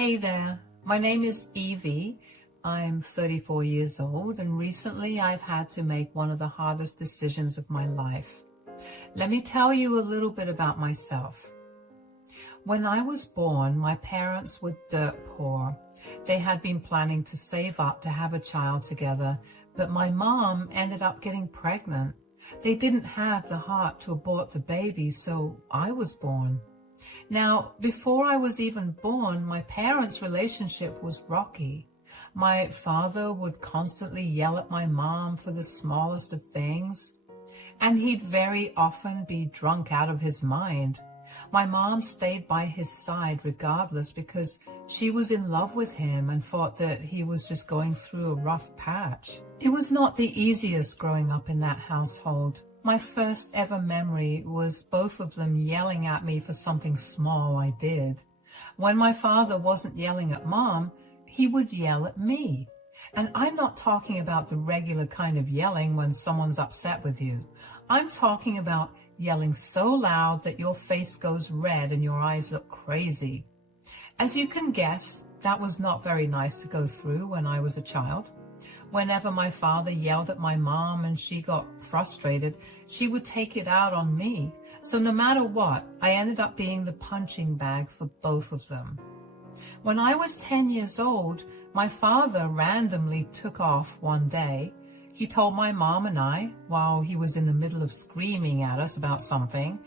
Hey there, my name is Evie. I'm 34 years old and recently I've had to make one of the hardest decisions of my life. Let me tell you a little bit about myself. When I was born, my parents were dirt poor. They had been planning to save up to have a child together, but my mom ended up getting pregnant. They didn't have the heart to abort the baby, so I was born. Now, before I was even born, my parents' relationship was rocky. My father would constantly yell at my mom for the smallest of things, and he'd very often be drunk out of his mind. My mom stayed by his side regardless because she was in love with him and thought that he was just going through a rough patch. It was not the easiest growing up in that household. My first ever memory was both of them yelling at me for something small I did. When my father wasn't yelling at mom, he would yell at me. And I'm not talking about the regular kind of yelling when someone's upset with you. I'm talking about yelling so loud that your face goes red and your eyes look crazy. As you can guess, that was not very nice to go through when I was a child. Whenever my father yelled at my mom and she got frustrated, she would take it out on me. So no matter what, I ended up being the punching bag for both of them. When I was 10 years old, my father randomly took off one day. He told my mom and I, while he was in the middle of screaming at us about something,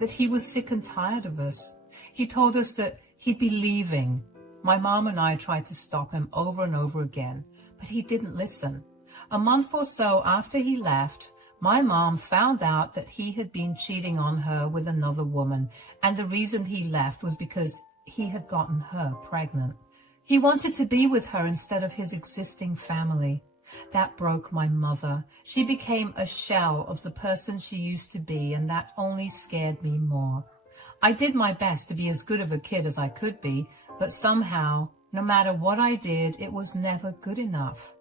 that he was sick and tired of us. He told us that he'd be leaving. My mom and I tried to stop him over and over again, but he didn't listen. A month or so after he left, my mom found out that he had been cheating on her with another woman, and the reason he left was because he had gotten her pregnant. He wanted to be with her instead of his existing family. That broke my mother. She became a shell of the person she used to be, and that only scared me more. I did my best to be as good of a kid as I could be, but somehow, no matter what I did, it was never good enough.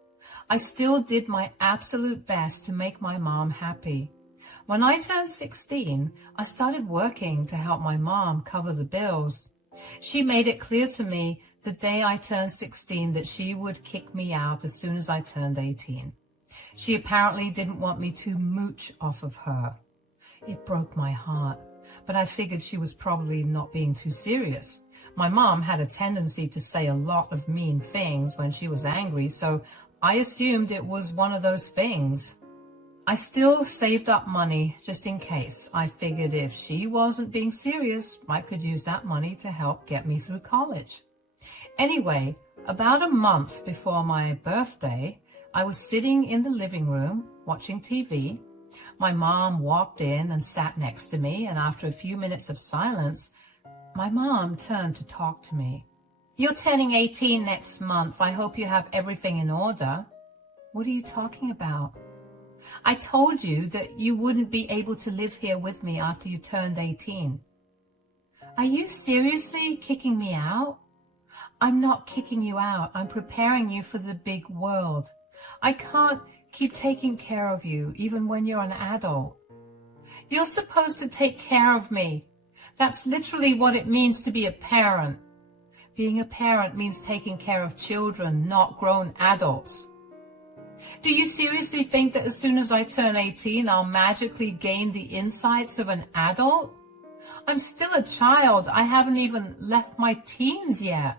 I still did my absolute best to make my mom happy. When I turned 16, I started working to help my mom cover the bills. She made it clear to me the day I turned 16 that she would kick me out as soon as I turned 18. She apparently didn't want me to mooch off of her. It broke my heart, but I figured she was probably not being too serious. My mom had a tendency to say a lot of mean things when she was angry, so I assumed it was one of those things. I still saved up money just in case. I figured if she wasn't being serious, I could use that money to help get me through college. Anyway, about a month before my birthday, I was sitting in the living room watching TV. My mom walked in and sat next to me, and after a few minutes of silence, my mom turned to talk to me. "You're turning 18 next month. I hope you have everything in order." "What are you talking about?" "I told you that you wouldn't be able to live here with me after you turned 18. "Are you seriously kicking me out?" "I'm not kicking you out. I'm preparing you for the big world. I can't keep taking care of you, even when you're an adult." "You're supposed to take care of me. That's literally what it means to be a parent." "Being a parent means taking care of children, not grown adults." "Do you seriously think that as soon as I turn 18, I'll magically gain the insights of an adult? I'm still a child. I haven't even left my teens yet."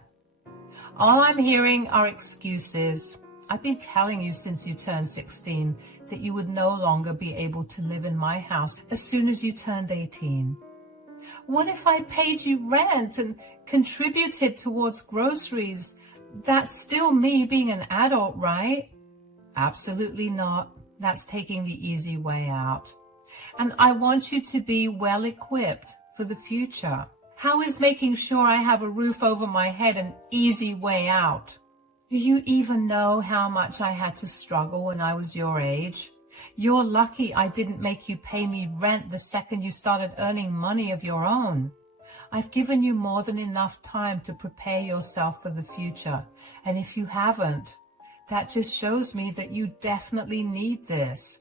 "All I'm hearing are excuses. I've been telling you since you turned 16 that you would no longer be able to live in my house as soon as you turned 18. "What if I paid you rent and contributed towards groceries? That's still me being an adult, right?" "Absolutely not. That's taking the easy way out. And I want you to be well equipped for the future. How is making sure I have a roof over my head an easy way out? Do you even know how much I had to struggle when I was your age? You're lucky I didn't make you pay me rent the second you started earning money of your own. I've given you more than enough time to prepare yourself for the future. And if you haven't, that just shows me that you definitely need this."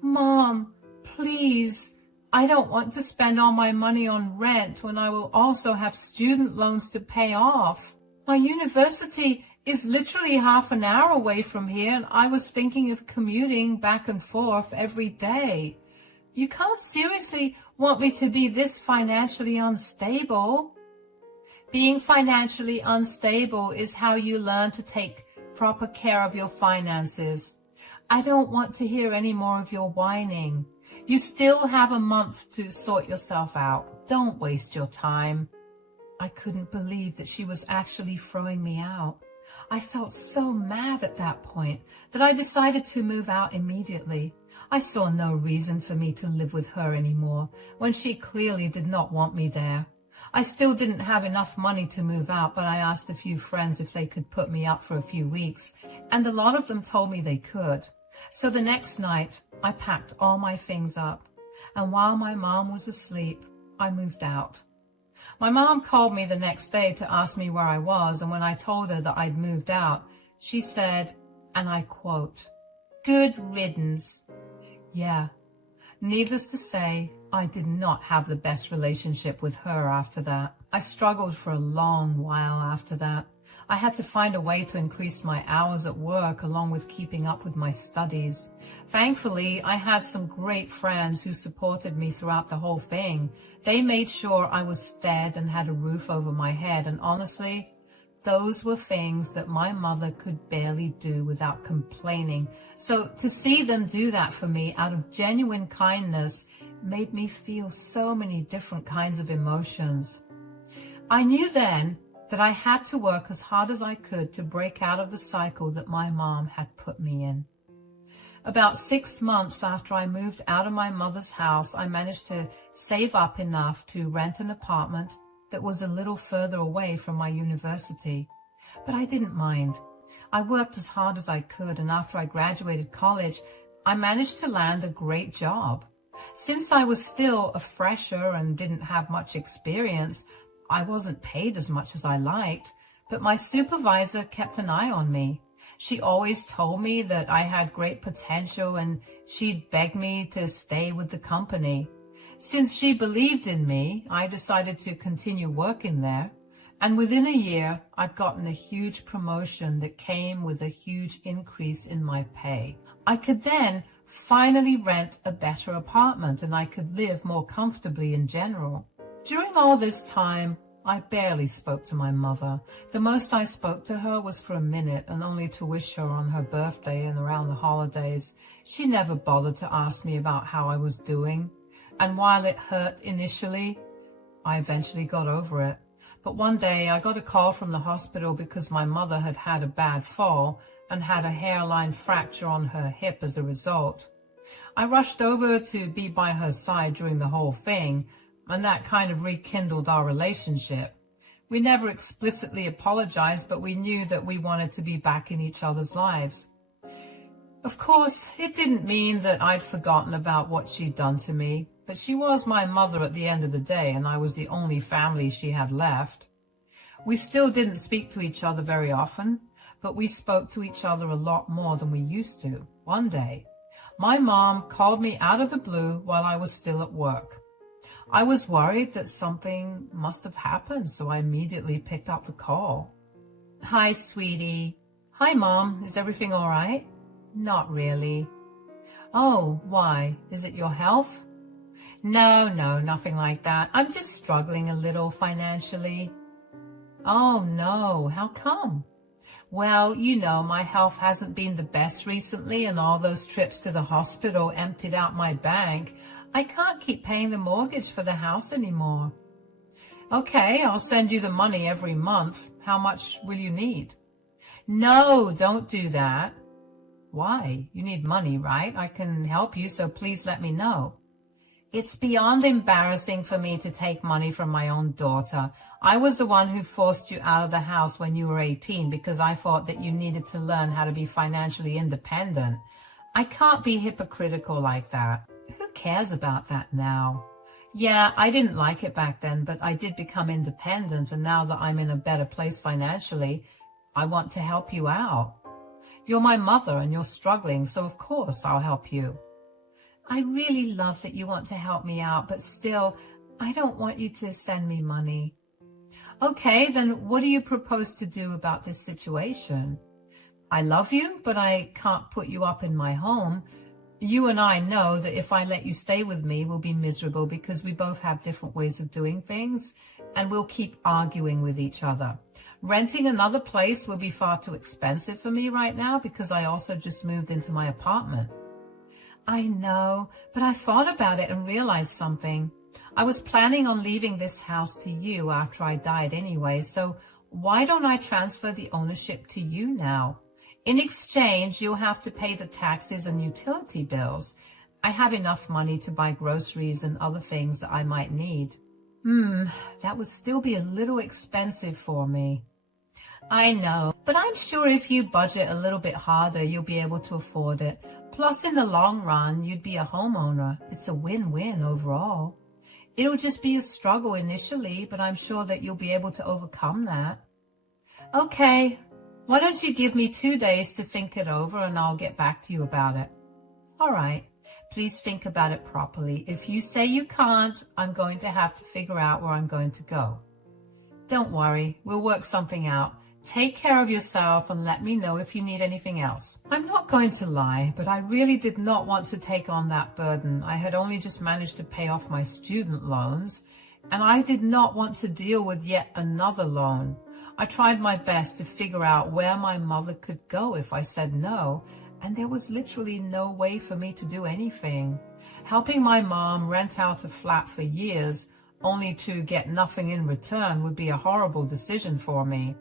"Mom, please, I don't want to spend all my money on rent when I will also have student loans to pay off." My university is literally half an hour away from here, and I was thinking of commuting back and forth every day. You can't seriously want me to be this financially unstable. Being financially unstable is how you learn to take proper care of your finances. I don't want to hear any more of your whining. You still have a month to sort yourself out. Don't waste your time. I couldn't believe that she was actually throwing me out. I felt so mad at that point that I decided to move out immediately. I saw no reason for me to live with her anymore when she clearly did not want me there. I still didn't have enough money to move out, but I asked a few friends if they could put me up for a few weeks, and a lot of them told me they could. So the next night, I packed all my things up, and while my mom was asleep, I moved out. My mom called me the next day to ask me where I was, and when I told her that I'd moved out, she said, and I quote, "Good riddance." Yeah, needless to say, I did not have the best relationship with her after that. I struggled for a long while after that. I had to find a way to increase my hours at work along with keeping up with my studies. Thankfully, I had some great friends who supported me throughout the whole thing. They made sure I was fed and had a roof over my head, and honestly, those were things that my mother could barely do without complaining. So to see them do that for me out of genuine kindness made me feel so many different kinds of emotions. I knew then that I had to work as hard as I could to break out of the cycle that my mom had put me in. About 6 months after I moved out of my mother's house, I managed to save up enough to rent an apartment that was a little further away from my university. But I didn't mind. I worked as hard as I could, and after I graduated college, I managed to land a great job. Since I was still a fresher and didn't have much experience, I wasn't paid as much as I liked, but my supervisor kept an eye on me. She always told me that I had great potential, and she'd beg me to stay with the company. Since she believed in me, I decided to continue working there, and within a year, I'd gotten a huge promotion that came with a huge increase in my pay. I could then finally rent a better apartment, and I could live more comfortably in general. During all this time, I barely spoke to my mother. The most I spoke to her was for a minute, and only to wish her on her birthday and around the holidays. She never bothered to ask me about how I was doing, and while it hurt initially, I eventually got over it. But one day I got a call from the hospital because my mother had had a bad fall and had a hairline fracture on her hip as a result. I rushed over to be by her side during the whole thing, and that kind of rekindled our relationship. We never explicitly apologized, but we knew that we wanted to be back in each other's lives. Of course, it didn't mean that I'd forgotten about what she'd done to me, but she was my mother at the end of the day, and I was the only family she had left. We still didn't speak to each other very often, but we spoke to each other a lot more than we used to. One day, my mom called me out of the blue while I was still at work. I was worried that something must have happened, so I immediately picked up the call. "Hi, sweetie." "Hi, Mom. Is everything all right?" "Not really." "Oh, why? Is it your health?" No, nothing like that. I'm just struggling a little financially." "Oh, no. How come?" "Well, you know, my health hasn't been the best recently, and all those trips to the hospital emptied out my bank. I can't keep paying the mortgage for the house anymore." "Okay, I'll send you the money every month. How much will you need?" "No, don't do that." "Why? You need money, right? I can help you, so please let me know." "It's beyond embarrassing for me to take money from my own daughter. I was the one who forced you out of the house when you were 18 because I thought that you needed to learn how to be financially independent. I can't be hypocritical like that. Who cares about that now? Yeah, I didn't like it back then, but I did become independent, and now that I'm in a better place financially, I want to help you out. You're my mother and you're struggling, so of course I'll help you." "I really love that you want to help me out, but still, I don't want you to send me money." Okay, then what do you propose to do about this situation? I love you, but I can't put you up in my home. You and I know that if I let you stay with me, we'll be miserable because we both have different ways of doing things, and we'll keep arguing with each other. Renting another place will be far too expensive for me right now because I also just moved into my apartment. I know, but I thought about it and realized something. I was planning on leaving this house to you after I died anyway, so why don't I transfer the ownership to you now? In exchange, you'll have to pay the taxes and utility bills. I have enough money to buy groceries and other things that I might need. That would still be a little expensive for me. I know, but I'm sure if you budget a little bit harder, you'll be able to afford it. Plus, in the long run, you'd be a homeowner. It's a win-win overall. It'll just be a struggle initially, but I'm sure that you'll be able to overcome that. Okay, why don't you give me 2 days to think it over and I'll get back to you about it. All right, please think about it properly. If you say you can't, I'm going to have to figure out where I'm going to go. Don't worry, we'll work something out. Take care of yourself and let me know if you need anything else. I'm not going to lie, but I really did not want to take on that burden. I had only just managed to pay off my student loans, and I did not want to deal with yet another loan. I tried my best to figure out where my mother could go if I said no, and there was literally no way for me to do anything. Helping my mom rent out a flat for years only to get nothing in return would be a horrible decision for me.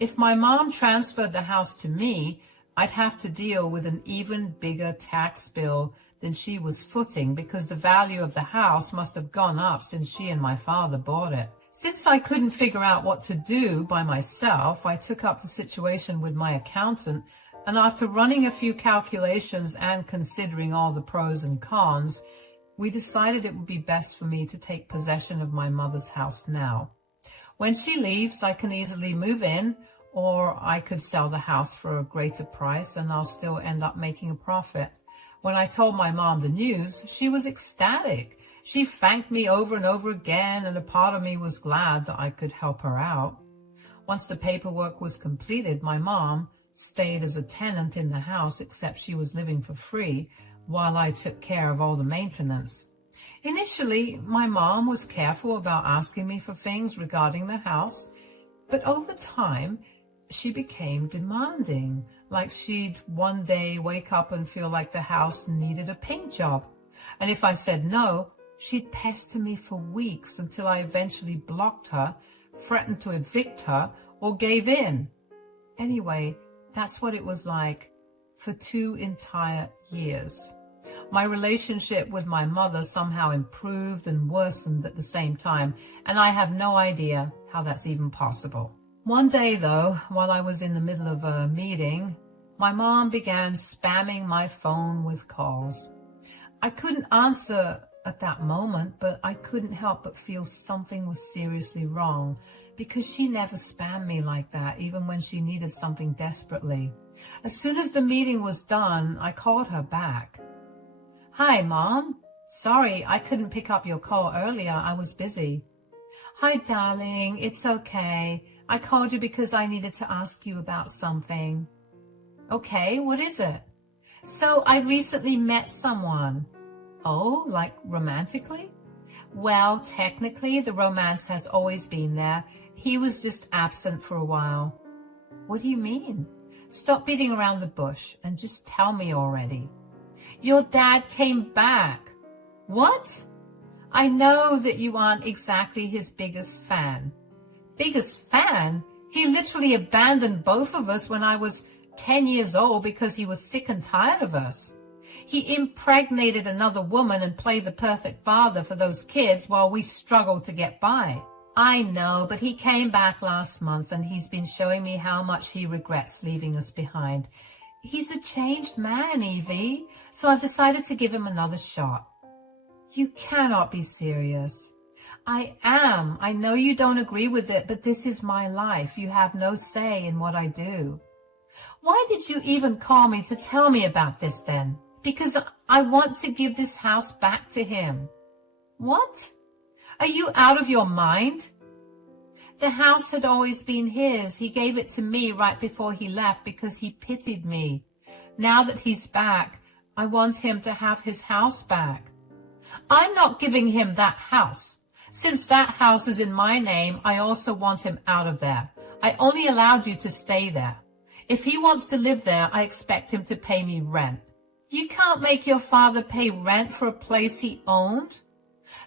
If my mom transferred the house to me, I'd have to deal with an even bigger tax bill than she was footing because the value of the house must have gone up since she and my father bought it. Since I couldn't figure out what to do by myself, I took up the situation with my accountant, and after running a few calculations and considering all the pros and cons, we decided it would be best for me to take possession of my mother's house now. When she leaves, I can easily move in, or I could sell the house for a greater price and I'll still end up making a profit. When I told my mom the news, she was ecstatic. She thanked me over and over again, and a part of me was glad that I could help her out. Once the paperwork was completed, my mom stayed as a tenant in the house, except she was living for free while I took care of all the maintenance. Initially, my mom was careful about asking me for things regarding the house, but over time, she became demanding, like she'd one day wake up and feel like the house needed a paint job. And if I said no, she'd pester me for weeks until I eventually blocked her, threatened to evict her, or gave in. Anyway, that's what it was like for 2 entire years. My relationship with my mother somehow improved and worsened at the same time, and I have no idea how that's even possible. One day, though, while I was in the middle of a meeting, my mom began spamming my phone with calls. I couldn't answer at that moment, but I couldn't help but feel something was seriously wrong because she never spammed me like that, even when she needed something desperately. As soon as the meeting was done, I called her back. Hi, Mom. Sorry, I couldn't pick up your call earlier. I was busy. Hi, darling. It's okay. I called you because I needed to ask you about something. Okay, what is it? So I recently met someone. Oh, like romantically? Well, technically, the romance has always been there. He was just absent for a while. What do you mean? Stop beating around the bush and just tell me already. Your dad came back. What? I know that you aren't exactly his biggest fan. Biggest fan? He literally abandoned both of us when I was 10 years old because he was sick and tired of us. He impregnated another woman and played the perfect father for those kids while we struggled to get by. I know, but he came back last month and he's been showing me how much he regrets leaving us behind. He's a changed man, Evie, so I've decided to give him another shot. You cannot be serious. I am. I know you don't agree with it, but this is my life. You have no say in what I do. Why did you even call me to tell me about this then? Because I want to give this house back to him. What? Are you out of your mind? The house had always been his. He gave it to me right before he left because he pitied me. Now that he's back, I want him to have his house back. I'm not giving him that house. Since that house is in my name, I also want him out of there. I only allowed you to stay there. If he wants to live there, I expect him to pay me rent. You can't make your father pay rent for a place he owned.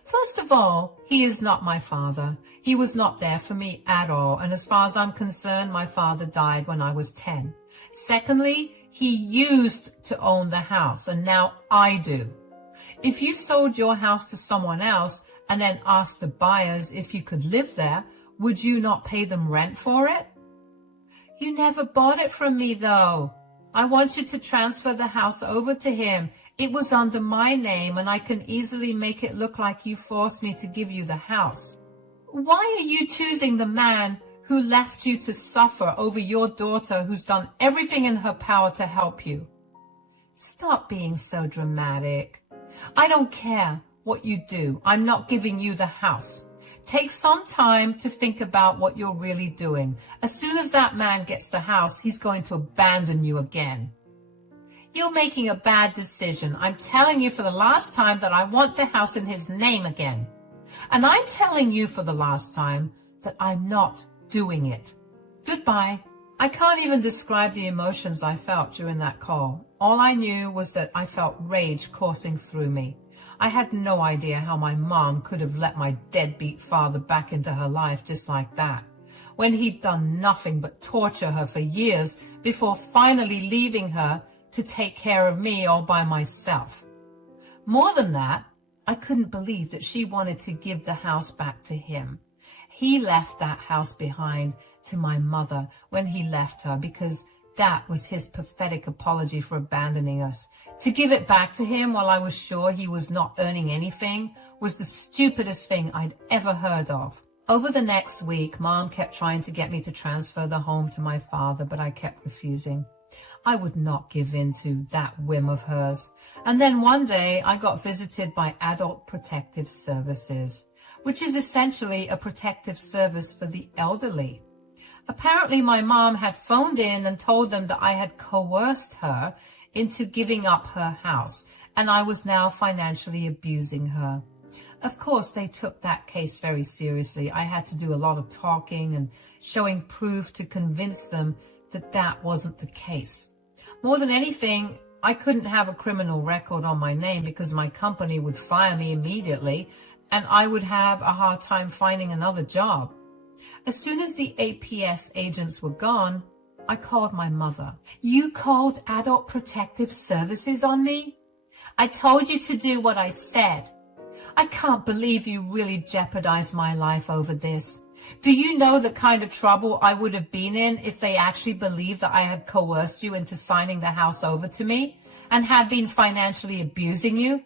First of all, he is not my father. He was not there for me at all, and as far as I'm concerned, my father died when I was 10. Secondly, he used to own the house, and now I do. If you sold your house to someone else and then asked the buyers if you could live there, would you not pay them rent for it? You never bought it from me, though. I want you to transfer the house over to him. It was under my name, and I can easily make it look like you forced me to give you the house. Why are you choosing the man who left you to suffer over your daughter who's done everything in her power to help you? Stop being so dramatic. I don't care what you do. I'm not giving you the house. Take some time to think about what you're really doing. As soon as that man gets the house, he's going to abandon you again. You're making a bad decision. I'm telling you for the last time that I want the house in his name again. And I'm telling you for the last time that I'm not doing it. Goodbye. I can't even describe the emotions I felt during that call. All I knew was that I felt rage coursing through me. I had no idea how my mom could have let my deadbeat father back into her life just like that, when he'd done nothing but torture her for years before finally leaving her to take care of me all by myself. More than that, I couldn't believe that she wanted to give the house back to him. He left that house behind to my mother when he left her because that was his pathetic apology for abandoning us. To give it back to him while I was sure he was not earning anything was the stupidest thing I'd ever heard of. Over the next week, Mom kept trying to get me to transfer the home to my father, but I kept refusing. I would not give in to that whim of hers. And then one day I got visited by Adult Protective Services, which is essentially a protective service for the elderly. Apparently my mom had phoned in and told them that I had coerced her into giving up her house, and I was now financially abusing her. Of course, they took that case very seriously. I had to do a lot of talking and showing proof to convince them that that wasn't the case. More than anything, I couldn't have a criminal record on my name because my company would fire me immediately, and I would have a hard time finding another job. As soon as the APS agents were gone, I called my mother. You called Adult Protective Services on me? I told you to do what I said. I can't believe you really jeopardized my life over this. Do you know the kind of trouble I would have been in if they actually believed that I had coerced you into signing the house over to me and had been financially abusing you?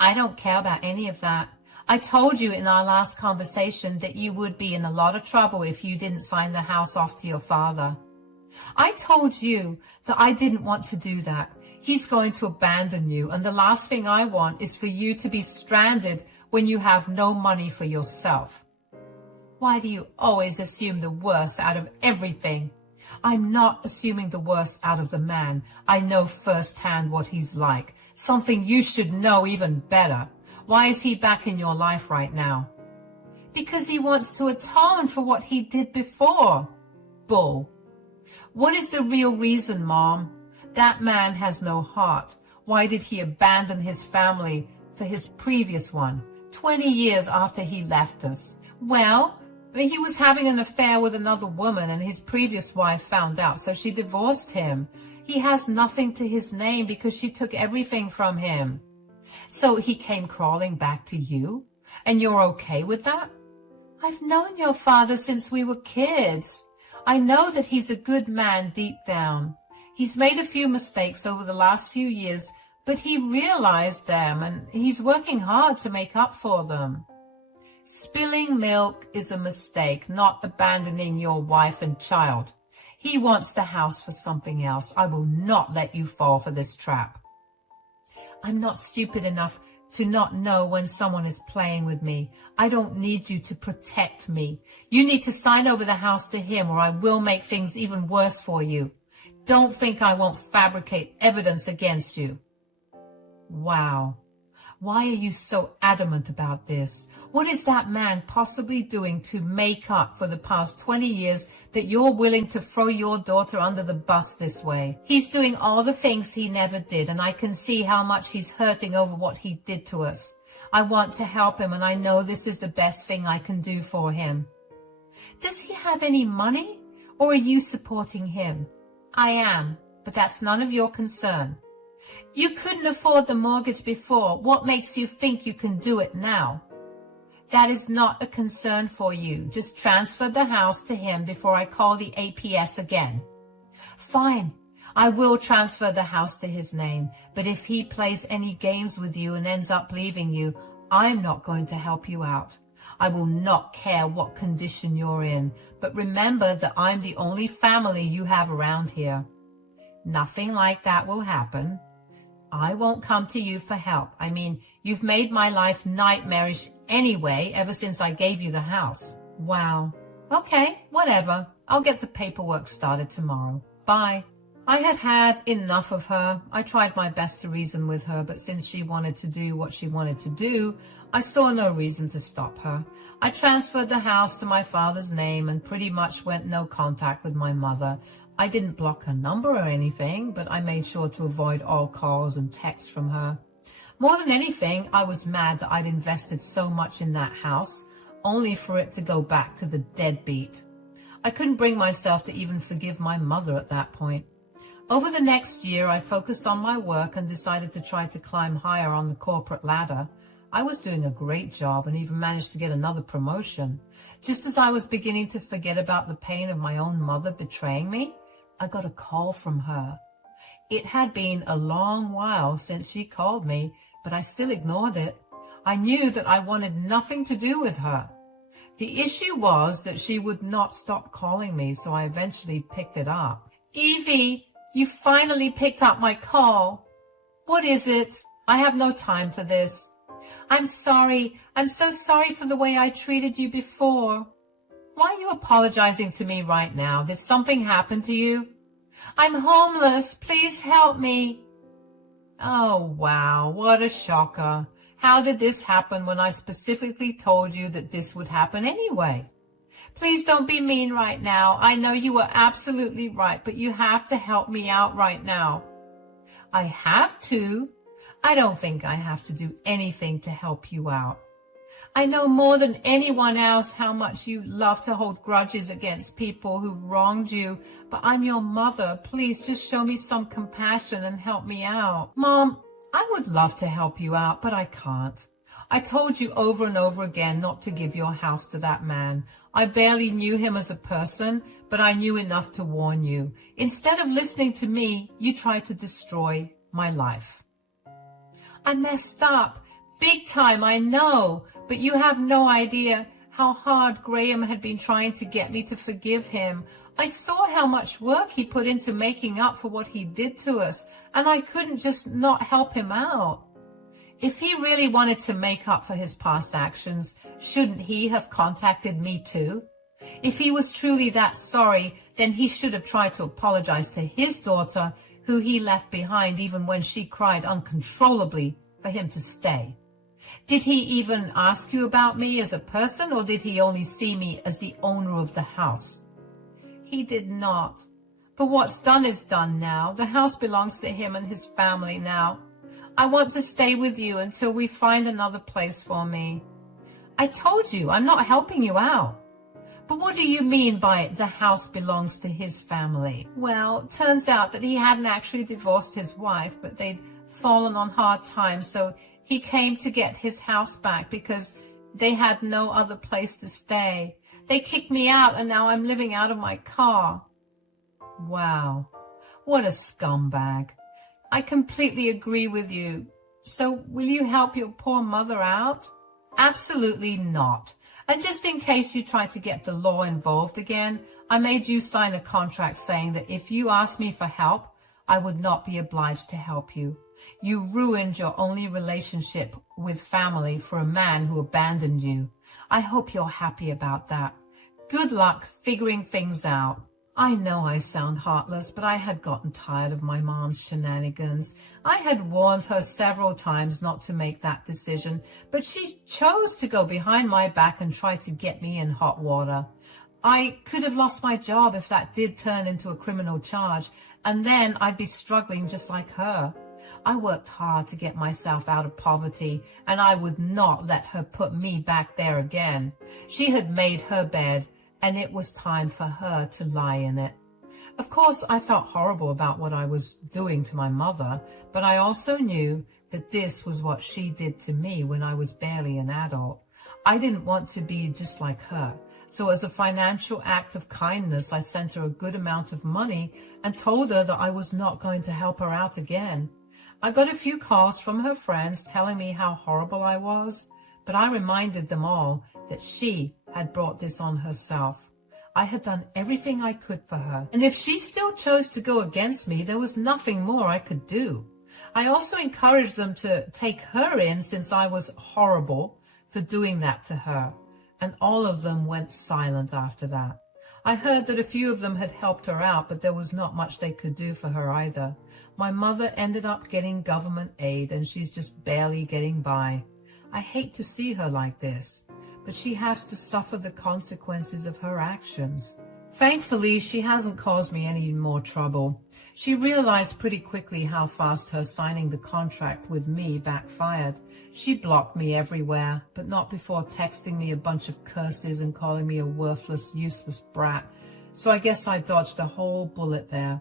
I don't care about any of that. I told you in our last conversation that you would be in a lot of trouble if you didn't sign the house off to your father. I told you that I didn't want to do that. He's going to abandon you, and the last thing I want is for you to be stranded when you have no money for yourself. Why do you always assume the worst out of everything? I'm not assuming the worst out of the man. I know firsthand what he's like, something you should know even better. Why is he back in your life right now? Because he wants to atone for what he did before. Bull. What is the real reason, Mom? That man has no heart. Why did he abandon his family for his previous one, 20 years after he left us? Well, he was having an affair with another woman and his previous wife found out, so she divorced him. He has nothing to his name because she took everything from him. So he came crawling back to you, and you're okay with that? I've known your father since we were kids. I know that he's a good man deep down. He's made a few mistakes over the last few years, but he realized them, and he's working hard to make up for them. Spilling milk is a mistake, not abandoning your wife and child. He wants the house for something else. I will not let you fall for this trap. I'm not stupid enough to not know when someone is playing with me. I don't need you to protect me. You need to sign over the house to him or I will make things even worse for you. Don't think I won't fabricate evidence against you. Wow. Why are you so adamant about this? What is that man possibly doing to make up for the past 20 years that you're willing to throw your daughter under the bus this way? He's doing all the things he never did, and I can see how much he's hurting over what he did to us. I want to help him, and I know this is the best thing I can do for him. Does he have any money, or are you supporting him? I am, but that's none of your concern. You couldn't afford the mortgage before. What makes you think you can do it now? That is not a concern for you. Just transfer the house to him before I call the APS again. Fine. I will transfer the house to his name, but if he plays any games with you and ends up leaving you, I'm not going to help you out. I will not care what condition you're in, but remember that I'm the only family you have around here. Nothing like that will happen. I won't come to you for help. I mean, you've made my life nightmarish anyway ever since I gave you the house. Wow. Okay, whatever. I'll get the paperwork started tomorrow. Bye. I had had enough of her. I tried my best to reason with her, but since she wanted to do what she wanted to do, I saw no reason to stop her. I transferred the house to my father's name and pretty much went no contact with my mother. I didn't block her number or anything, but I made sure to avoid all calls and texts from her. More than anything, I was mad that I'd invested so much in that house, only for it to go back to the deadbeat. I couldn't bring myself to even forgive my mother at that point. Over the next year, I focused on my work and decided to try to climb higher on the corporate ladder. I was doing a great job and even managed to get another promotion. Just as I was beginning to forget about the pain of my own mother betraying me, I got a call from her. It had been a long while since she called me, but I still ignored it. I knew that I wanted nothing to do with her. The issue was that she would not stop calling me, so I eventually picked it up. Evie, you finally picked up my call. What is it? I have no time for this. I'm sorry. I'm so sorry for the way I treated you before. Why are you apologizing to me right now? Did something happen to you? I'm homeless. Please help me. Oh, wow. What a shocker. How did this happen when I specifically told you that this would happen anyway? Please don't be mean right now. I know you were absolutely right, but you have to help me out right now. I have to? I don't think I have to do anything to help you out. I know more than anyone else how much you love to hold grudges against people who wronged you, but I'm your mother. Please just show me some compassion and help me out. Mom, I would love to help you out, but I can't. I told you over and over again not to give your house to that man. I barely knew him as a person, but I knew enough to warn you. Instead of listening to me, you tried to destroy my life. I messed up. Big time, I know, but you have no idea how hard Graham had been trying to get me to forgive him. I saw how much work he put into making up for what he did to us, and I couldn't just not help him out. If he really wanted to make up for his past actions, shouldn't he have contacted me too? If he was truly that sorry, then he should have tried to apologize to his daughter, who he left behind even when she cried uncontrollably for him to stay. Did he even ask you about me as a person, or did he only see me as the owner of the house? He did not. But what's done is done now. The house belongs to him and his family now. I want to stay with you until we find another place for me. I told you, I'm not helping you out. But what do you mean by the house belongs to his family? Well, it turns out that he hadn't actually divorced his wife, but they'd fallen on hard times, so he came to get his house back because they had no other place to stay. They kicked me out, and now I'm living out of my car. Wow, what a scumbag. I completely agree with you. So will you help your poor mother out? Absolutely not. And just in case you try to get the law involved again, I made you sign a contract saying that if you asked me for help, I would not be obliged to help you. You ruined your only relationship with family for a man who abandoned you. I hope you're happy about that. Good luck figuring things out. I know I sound heartless, but I had gotten tired of my mom's shenanigans. I had warned her several times not to make that decision, but she chose to go behind my back and try to get me in hot water. I could have lost my job if that did turn into a criminal charge, and then I'd be struggling just like her. I worked hard to get myself out of poverty, and I would not let her put me back there again. She had made her bed, and it was time for her to lie in it. Of course, I felt horrible about what I was doing to my mother, but I also knew that this was what she did to me when I was barely an adult. I didn't want to be just like her. So as a financial act of kindness, I sent her a good amount of money and told her that I was not going to help her out again. I got a few calls from her friends telling me how horrible I was, but I reminded them all that she had brought this on herself. I had done everything I could for her, and if she still chose to go against me, there was nothing more I could do. I also encouraged them to take her in since I was horrible for doing that to her, and all of them went silent after that. I heard that a few of them had helped her out, but there was not much they could do for her either. My mother ended up getting government aid, and she's just barely getting by. I hate to see her like this, but she has to suffer the consequences of her actions. Thankfully, she hasn't caused me any more trouble. She realized pretty quickly how fast her signing the contract with me backfired. She blocked me everywhere, but not before texting me a bunch of curses and calling me a worthless, useless brat. So I guess I dodged a whole bullet there.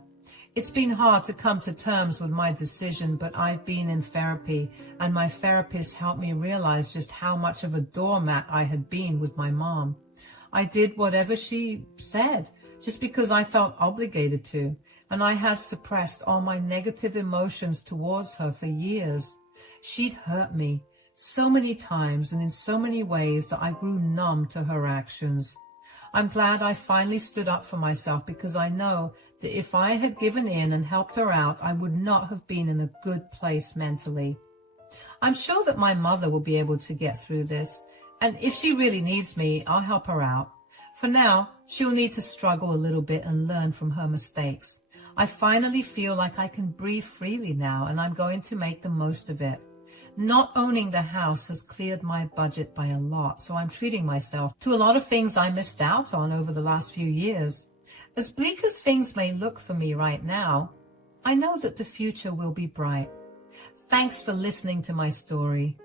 It's been hard to come to terms with my decision, but I've been in therapy, and my therapist helped me realize just how much of a doormat I had been with my mom. I did whatever she said, just because I felt obligated to, and I had suppressed all my negative emotions towards her for years. She'd hurt me so many times and in so many ways that I grew numb to her actions. I'm glad I finally stood up for myself, because I know that if I had given in and helped her out, I would not have been in a good place mentally. I'm sure that my mother will be able to get through this, and if she really needs me, I'll help her out. For now, she'll need to struggle a little bit and learn from her mistakes. I finally feel like I can breathe freely now, and I'm going to make the most of it. Not owning the house has cleared my budget by a lot, so I'm treating myself to a lot of things I missed out on over the last few years. As bleak as things may look for me right now, I know that the future will be bright. Thanks for listening to my story.